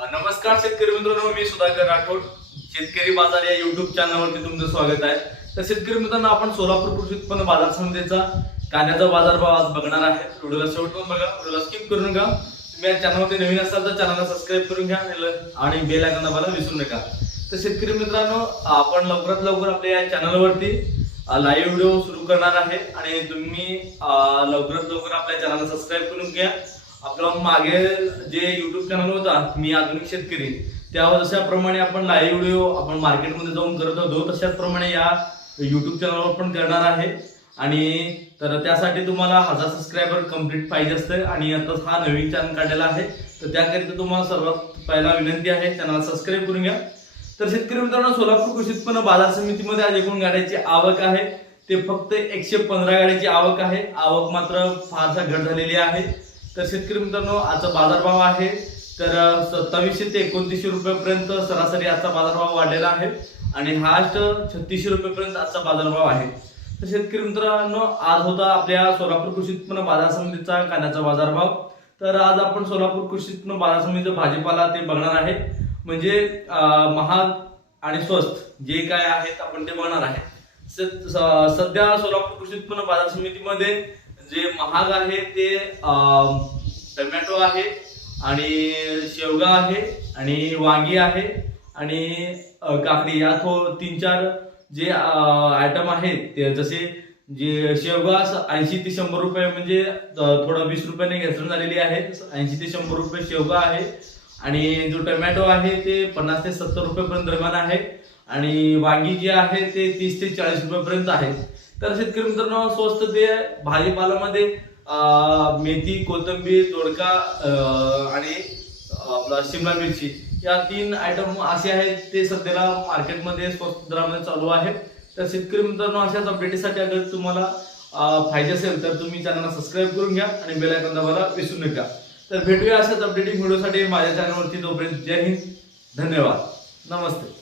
नमस्कार शेतकरी मित्रांनो मी सुधाकर राठोड. शेतकरी बाजार या युट्यूब चॅनलवरती तुमचं स्वागत आहे. तर शेतकरी मित्रांनो आपण सोलापूर कृषी उत्पन्न बाजार समितीचा कांद्याचा बाजारभाव आज बघणार आहे. व्हिडिओला शेवटून बघा व्हिडिओला स्किप करून नका. तुम्ही या चॅनलवरती नवीन असाल तर चॅनलला सबस्क्राईब करून घ्या आणि बेल आयकॉन दाबायला विसरू नका. तर शेतकरी मित्रांनो आपण लवकरात लवकर आपल्या या चॅनलवरती लाईव्ह व्हिडिओ सुरू करणार आहे. आणि तुम्ही लवकरात लवकर आपल्या चॅनलला सबस्क्राईब करून घ्या. आपलं मागे जे युट्यूब चॅनल होता मी आधुनिक शेतकरी त्यावर जशाप्रमाणे आपण लाईव्ह व्हिडिओ आपण मार्केटमध्ये जाऊन करत होतो तशाच प्रमाणे या युट्यूब चॅनलवर पण करणार आहे. आणि तर त्यासाठी तुम्हाला हजार सबस्क्रायबर कंप्लीट पाहिजे असतं आणि आताच हा नवीन चॅनल काढलेला आहे. तर त्याकरिता तुम्हाला सर्वात पहिला विनंती आहे चॅनल सबस्क्राईब करून घ्या. तर शेतकरी मित्रांनो सोलापूर कृषी उत्पन्न बाजार समितीमध्ये आज एकूण गाड्याची आवक आहे. ते फक्त एकशे पंधरा गाड्याची आवक आहे. आवक मात्र फारसा घट झालेली आहे. तर शेतकरी मित्रांनो आजचा बाजारभाव आहे. तर सत्तावीसशे ते एकोणतीसशे रुपयापर्यंत सरासरी आजचा बाजारभाव वाढलेला आहे. आणि हास्ट छत्तीसशे रुपयापर्यंत आजचा बाजारभाव आहे. तर शेतकरी मित्रांनो आज होता आपल्या सोलापूर कृषी उत्पन्न बाजार समितीचा कांद्याचा बाजारभाव. तर आज आपण सोलापूर कृषी उत्पन्न बाजार समितीचा भाजीपाला ते बघणार आहे. म्हणजे महाग आणि स्वस्त जे काय आहेत आपण ते बघणार आहे. स- स- सध्या सोलापूर कृषी उत्पन्न बाजार समितीमध्ये जे महाग आहे ते टमॅटो टोमॅटो आहे आणि शेवगा आहे आणि वांगी आहे आणि काकडी. या थो तीन चार जे आयटम आहेत ते जसे जे शेवगा ऐंशी ते शंभर रुपये म्हणजे थोडं वीस रुपयाने घसरण झालेली आहे. ऐंशी ते शंभर रुपये शेवगा आहे आणि जो टोमॅटो आहे ते पन्नास ते सत्तर रुपयेपर्यंत दरम्यान आहे आणि वांगी जी आहे ते तीस ते चाळीस रुपयेपर्यंत आहे. तर शेतकरी मित्रांनो स्वस्त ते भाजीपालामध्ये मेथी कोथिंबीर दोडका आणि आपला शिमला मिरची या तीन आयटम असे आहेत ते सध्याला मार्केटमध्ये स्वस्त दरामध्ये चालू आहे तर शेतकरी मित्रांनो अशाच अपडेटसाठी अगर तुम्हाला पाहिजे असेल तर तुम्ही चॅनलला सबस्क्राईब करून घ्या आणि बेल आयकॉन दाबायला विसरू नका. तर भेटूया अशाच अपडेटिंग व्हिडिओसाठी माझ्या चॅनलवरती तोपर्यंत जय हिंद. धन्यवाद. नमस्ते.